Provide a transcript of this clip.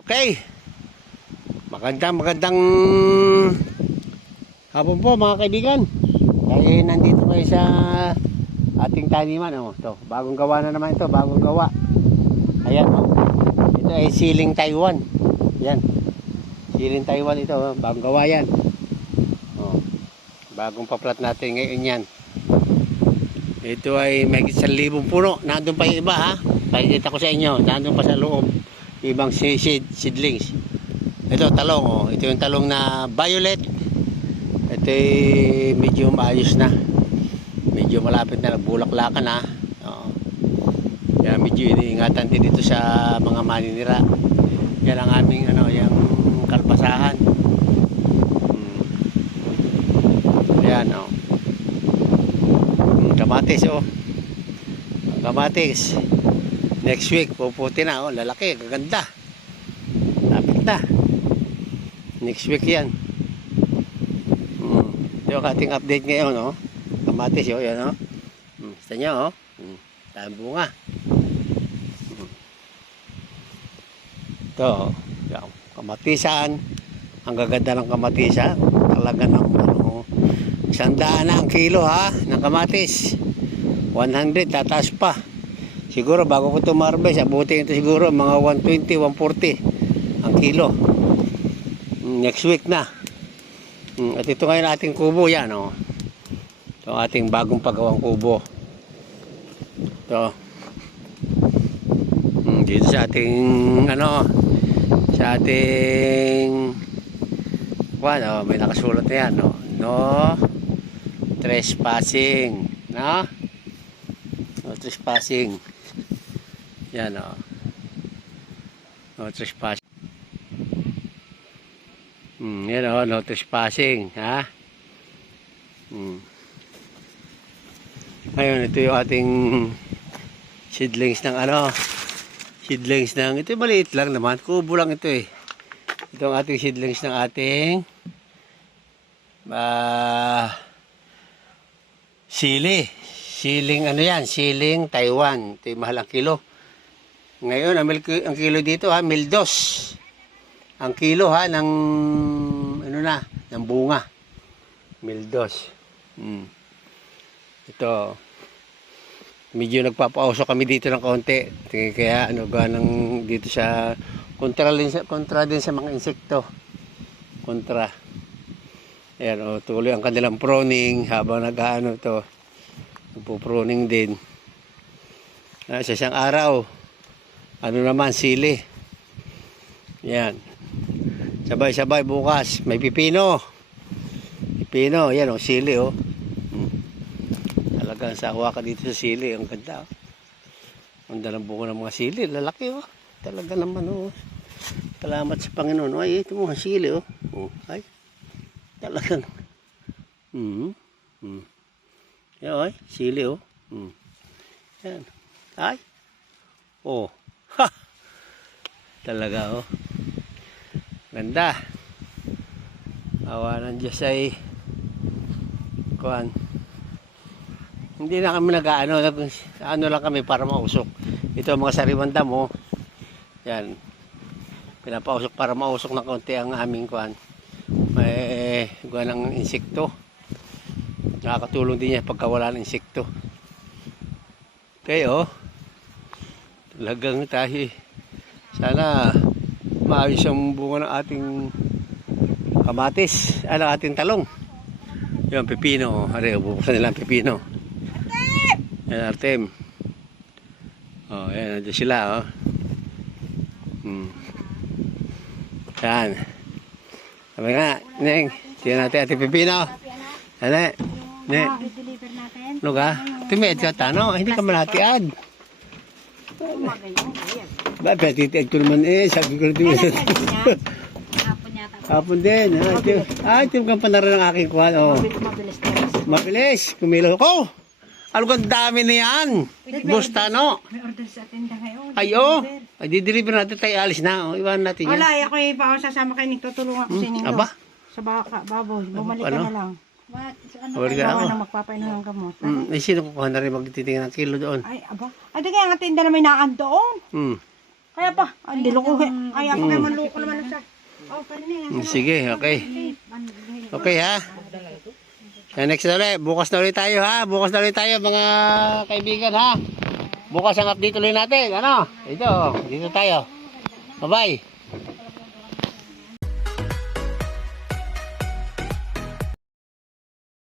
Okay. Magandang hapon po mga kaibigan. Dahil nandito kayo sa ating taniman. Oh, ito, bagong gawa na naman ito. Bagong gawa. Ayan. Oh. Ito ay siling Taiwan. Yan. Siling Taiwan ito. Oh. Bagong gawa yan. Oh. Bagong paplat natin ngayon yan. Ito ay may 1,000 puno. Nandun pa yung iba ha. Pakikita ko sa inyo. Nandun pa sa loob. Ibang seedlings. Ito talong oh. Ito yung talong na violet. Ito ay medyo maayos na. Medyo malapit na nagbulaklakan ha. Oh. Kaya medyo iniingatan din dito sa mga maninira. Yan ang aming yung kalpasahan. Ayan oh. Kamatis oh. Kamatis. Next week, puputi na. Oh, lalaki, gaganda. Lapit na. Next week yan. Ito yung ating update ngayon. Oh. Kamatis, oh, yan. Oh. Gusto nyo, oh. Tayong bunga. Ito, yan. Kamatisan. Ang gaganda ng kamatisan. Talaga ng 100 na ang kilo, ha, ng kamatis. 100, tataas pa. Siguro bago ko ito ma-harvest, abutin ito siguro mga 120, 140 ang kilo. Next week na. At ito ngayon ating kubo yan. Oh. Ito ating bagong paggawang kubo. Ito. Dito sa ating sa ating may nakasulat na yan. No trespassing. No trespassing. Yan o. No trespassing. Yan o. No trespassing. Ha? Ngayon, ito yung ating seedlings ng seedlings ng, ito maliit lang naman. Kubo lang ito eh. Ito ang ating seedlings ng ating sili. Siling yan? Siling Taiwan. Ito yung mahal ang kilo. Ngayon, ang kilo dito ha, 1,200. Ang kilo ha, ng ng bunga. 1,200. Ito. Medyo nagpapausok kami dito ng kaunti. Kaya ganang dito sa kontra din sa mga insekto. Kontra. Ayan, tuloy ang kanilang pruning habang to. Nagpo-pruning din. Sa isang araw, naman, sili. Yan. Sabay-sabay bukas. May pipino. Pipino, yan o, sili o. Talagang sawa ka dito sa sili. Ang ganda o. Ang dalang bunga ng mga sili. Lalaki o. Talaga naman o. Salamat sa Panginoon. Ay, ito mga sili o. Ay. Talagang. Yan o, sili o. Yan. Ay. Oh. Ha. Talaga oh. Ganda. Awa ng Diyos ay kuhan. Hindi na kami lang kami para mausok. Ito ang mga sariwang damo. Yan. Pinapausok para mausok ng konti ang aming kuhan. May kuhan ng insekto. Nakakatulong din niya pagka wala ng insekto. Okay oh. Talagang tayo. Sana maayos ang bunga ng ating kamatis. Ating talong. Yung pepino. Bubuksan nila ang pepino. Yan, Artem. Oh, yan. Nandiyan sila, oh. Yan. Sabi nga, Neng. Tingnan natin ating pepino. Ano? Ne. Ano ka? Tumiad ka tano. Hindi ka malatiad. Ba, petitiad ko naman eh. Sabi ko natin. Hapon din. Ito yung kampanaran ng aking kuhan. Mabilis. Kumilaw ko. Ano kang dami na yan? Bustano. May order sa tinda ngayon. Ayo. Ay, di-deliver natin tayo. Alis na. Iwan natin yan. Wala, ako eh. Sasama kayo. Tutulungan ko sa inyo. Aba? Sa baka, baboy. Bumalik ka na lang. Wala ka ako. na magpapainom ng gamot. Ay, sino kukuha na rin magtitingin ng kilo doon? Ay, aba. Ay, di kaya nga tinda na may naan doon. Kaya pa. Ay, diloko. Kaya pa kayo manluko naman na siya. Oh, parinig. Sige, okay. Okay ha. Next na ulit. Bukas na ulit tayo ha. Bukas na ulit tayo mga kaibigan ha. Bukas ang update ulit natin. Ano? Ito. Dito tayo. Bye-bye.